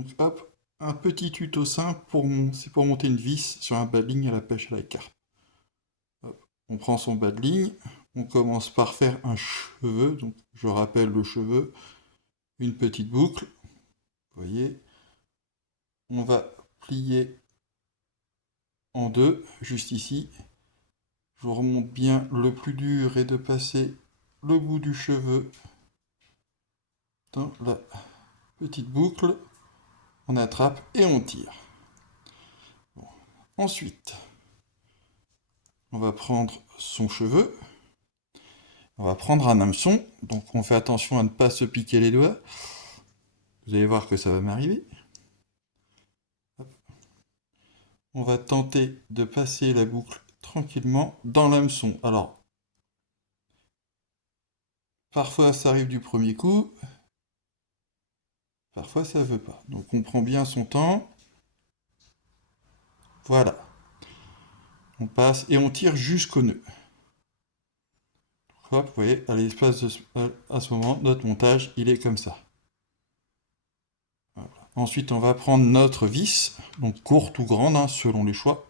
Donc hop, un petit tuto simple c'est pour monter une vis sur un bas de ligne à la pêche à la carpe. Hop, on prend son bas de ligne, on commence par faire un cheveu, donc je rappelle le cheveu, une petite boucle, vous voyez, on va plier en deux, juste ici. Je remonte bien, le plus dur est de passer le bout du cheveu dans la petite boucle, on attrape et on tire. Bon. Ensuite, on va prendre son cheveu, on va prendre un hameçon, donc on fait attention à ne pas se piquer les doigts. Vous allez voir que ça va m'arriver. On va tenter de passer la boucle tranquillement dans l'hameçon. Alors, parfois ça arrive du premier coup, parfois ça ne veut pas. Donc on prend bien son temps. Voilà. On passe et on tire jusqu'au nœud. Hop, vous voyez, à ce moment, notre montage, il est comme ça. Voilà. Ensuite, on va prendre notre vis, donc courte ou grande, hein, selon les choix.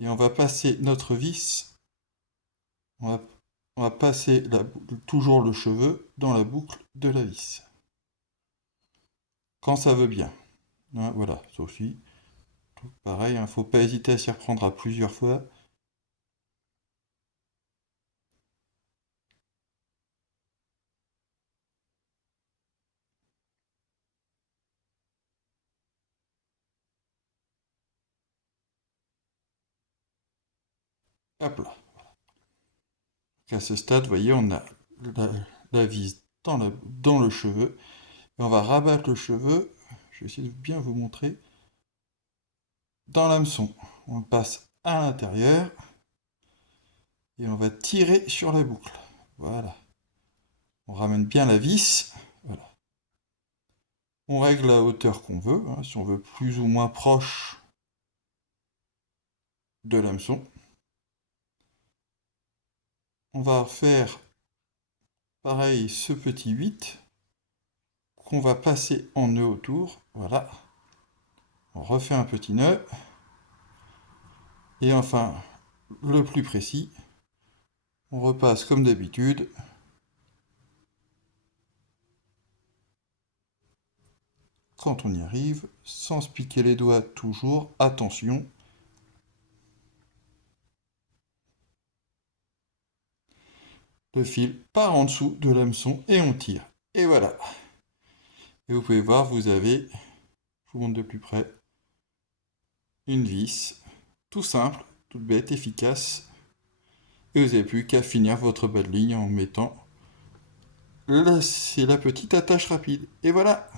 Et on va passer notre vis, on va passer toujours le cheveu dans la boucle de la vis. Quand ça veut bien. Hein, voilà, ça aussi. Pareil, il ne faut pas hésiter à s'y reprendre à plusieurs fois. Hop là. À ce stade, vous voyez, on a la vis dans le cheveu. Et on va rabattre le cheveu, je vais essayer de bien vous montrer, dans l'hameçon. On le passe à l'intérieur et on va tirer sur la boucle. Voilà. On ramène bien la vis. Voilà. On règle la hauteur qu'on veut, hein, si on veut plus ou moins proche de l'hameçon. On va faire pareil ce petit 8 qu'on va passer en nœud autour. Voilà. On refait un petit nœud. Et enfin, le plus précis, on repasse comme d'habitude. Quand on y arrive, sans se piquer les doigts toujours, attention. Le fil part en dessous de l'hameçon et on tire. Et voilà. Et vous pouvez voir, vous avez, je vous montre de plus près, une vis, tout simple, toute bête, efficace. Et vous n'avez plus qu'à finir votre bas de ligne en mettant c'est la petite attache rapide. Et voilà.